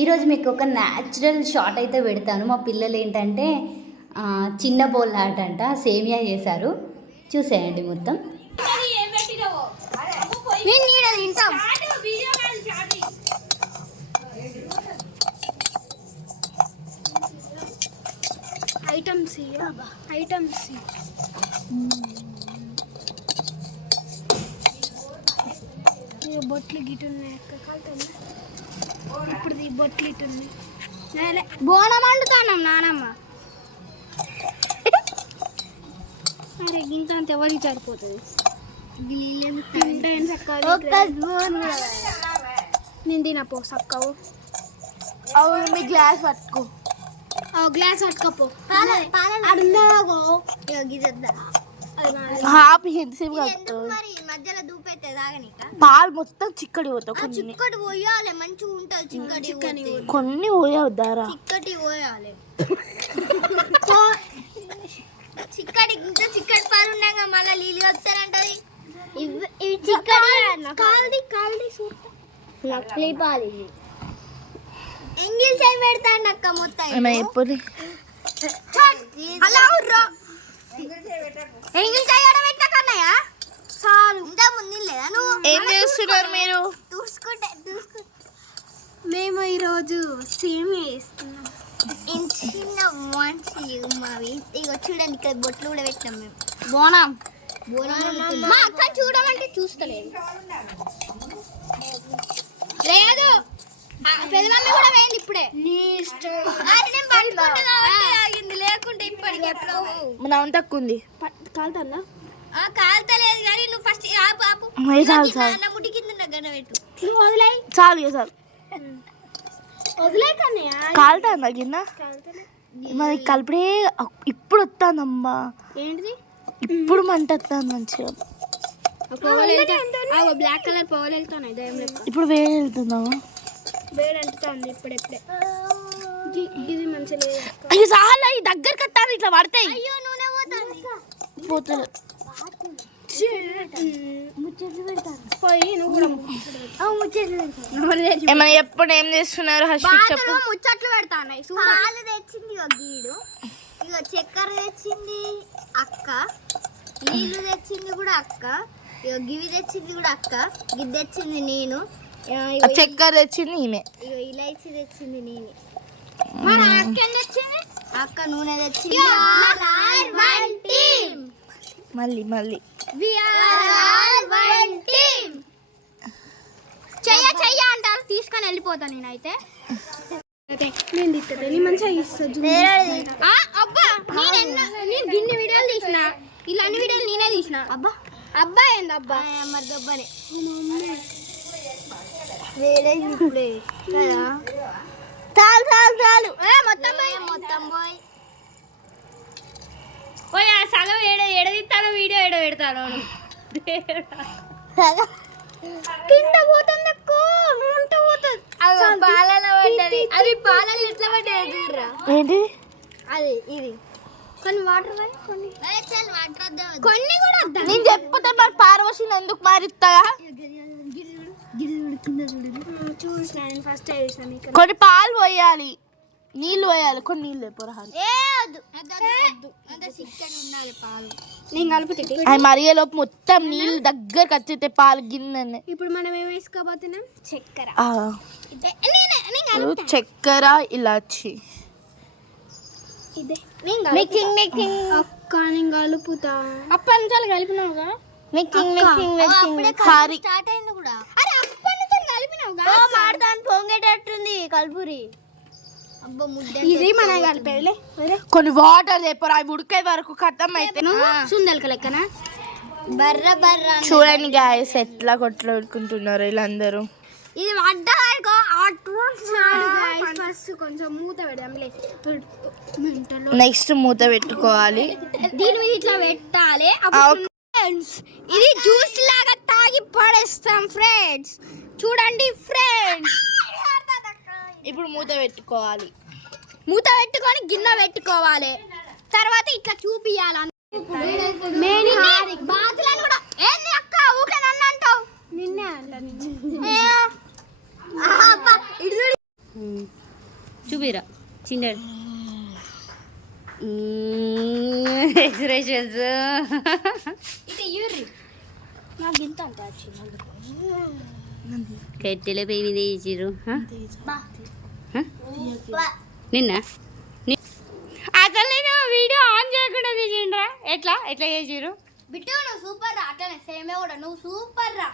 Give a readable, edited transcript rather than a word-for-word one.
ఈరోజు మీకు ఒక న్యాచురల్ షాట్ అయితే పెడతాను. మా పిల్లలు ఏంటంటే చిన్న బౌల్ ఆట అంట సేమియా చేశారు, చూసేయండి మొత్తం. ఐటమ్స్ బొట్లు గిట్ ఉన్నాయి ఇప్పుడు ఈ బొట్లు ఇటు ఉన్నాయి. బోనం వండుతాను నానమ్మ. అరే గింత అంత ఎవరికి సరిపోతుంది. నేను తినపో సక్కవు. అవును, మీ గ్లాస్ పట్టుకో. గ్లాస్ పట్టుకోపో. పాలు మొత్తం చిక్కడి పోతావు. చిక్కటి పోయాలి, మంచిగా ఉంటుంది. చిక్కటి కొన్ని పోయవద్దారా? చిక్కటి పోయాలి. చిక్కటి ఇంకా చిక్కటి పాలు ఉండగా మళ్ళీ నీళ్ళు వస్తారంటది. ఇవి చిక్కటి కాల్ది నకిలీ పాలు. ఇవి ఎంగిల్ చాయ్ పెడతాను అక్క మొత్తం. ఎప్పుడు ఎంగిల్ చాయ్ పెట్టకన్నాయా చాలు. ఇంత ముందు లేదా నువ్వు? ఏం చేస్తున్నారు మీరు? చూసుకుంటే మేము ఈరోజు సేమియా వేస్తున్నాం. చిన్న మంచి మావి ఇగో చూడండి, ఇక్కడ బొట్లు కూడా పెట్టినాం మేము. బోనం మా అక్క చూడమంటే చూస్తలేదు. లేదు పెద్దమమ్మి కూడా వేయండి ఇప్పుడే. ఆగింది, లేకుంటే ఇప్పటికి ఎప్పుడో మన తక్కువ ఉంది. కాలుతుందా? కాలుతలేదు కానీ నువ్వు ఫస్ట్ ఆపు. ముడి కింద గన పెట్టు. నువ్వు వదిలే చాలు చాలు. వదిలే కన్నయ్య. కాలుతుందా గిన్న? మరి కలిపిడే ఇప్పుడు వస్తానమ్మా. ఏంటిది ఇప్పుడు మంట వస్తాను మంచిగా. బ్లాక్ కలర్ పొగలు వెళ్తున్నాయి. ఇప్పుడు వేడి వెళ్తున్నావా? వేడి అంటుతుంది ఇప్పుడెప్పుడే. ఇది మంచిగా లేదు. ఇది చాలా దగ్గరికి వస్తాను, ఇట్లా పడతాయి. అయ్యో నూనె పోతుంది. ఏమైనా ఎప్పుడు ఏం చేస్తున్నారు? ముచ్చట్లు పెడతాయి. పాలు తెచ్చింది గీడు, ఇక చక్కెర తెచ్చింది అక్క, నీళ్లు తెచ్చింది కూడా అక్క, ఇక గివి తెచ్చింది కూడా అక్క, గిది తెచ్చింది నేను, చక్కెర తెచ్చింది ఈమె, ఇక ఇలాచి తెచ్చింది నేనే. మరి అక్క ఏం తెచ్చింది? అక్క నూనె తెచ్చింది. మళ్ళీ చెయ్య అంటారు, తీసుకొని వెళ్ళిపోతాను నేనైతే. నేను తిట్టని మంచిగా ఇస్తాను. అబ్బా నేను గిన్నె వీడియోలు తీసిన, ఇలా అన్ని వీడియోలు నేనే తీసిన. అబ్బా ఏంది అబ్బా? మరి దబ్బనే వేడైంది ఇప్పుడే కదా. చాలు మొత్తం పోయి సగం ఎడదిస్తాను వీడియో ఎడ పెడతాను. కింద పోతుంది ముంట పోతుంది. పాలలో పడ్డది. అది పాలలో ఎట్లా పడ్డది? అది ఇది కొన్ని వాటర్ కొన్ని కూడా నేను చెప్పుతా. మరి పారవశిని ఎందుకు మారిస్తా? కొన్ని పాలు పోయాలి, నీళ్ళు పోయాలి, కొన్ని నీళ్ళు అది మరిగేలోపు మొత్తం నీళ్ళు దగ్గరకు వచ్చేస్తే పాలు గిన్నె. ఇప్పుడు మనం ఏం వేసుకోబోతున్నాం? చక్కెర. చక్కెర, ఇలాచి. అక్క నేను కలుపుతా. అప్పటి నుంచి కలిపినావుగా. స్టార్ట్ అయింది కూడా. అరే అప్పటి నుంచి కలిపినావుగా. మాడతాను పొంగేటట్టుంది కలుపురి. ఇది మన కలిపేదిలే. కొన్ని వాటర్ చెప్పరు, అవి ఉడికే వరకు కథం అయితే. సుందలక లెక్కన బర్ర చూడండి గాయస్ ఎట్లా కొట్లాడుకుంటున్నారు వీళ్ళందరూ. ఇది కొంచెం మూత పెడదాంలే. నెక్స్ట్ మూత పెట్టుకోవాలి. దీని మీద ఇట్లా పెట్టాలి. ఇది జ్యూస్ లాగా తాగి పడేస్తాం ఫ్రెండ్స్. చూడండి ఫ్రెండ్స్. ఇప్పుడు మూత పెట్టుకోవాలి. మూత పెట్టుకొని గిన్నె పెట్టుకోవాలి. తర్వాత ఇట్లా చూపియాలి. బాతులను కూడా ఏంది అక్క ఊకే నన్ను అంటావు? నిన్నే అంట. చూపిరా చిన్నాడు ఎక్స్ప్రెషన్స్ ఇది యూరి నాకు ఇంత అంత కట్టెల పొయ్యి మీద వేసిర్రు బా నిన్న అసలు నేను వీడియో ఆన్ చేయకుండా తీసిండ్రా ఎట్లా ఎట్లా చేసిర్రు బిట్టు నువ్వు సూపర్ రా అట్లనే సేమే కూడా నువ్వు సూపర్ రా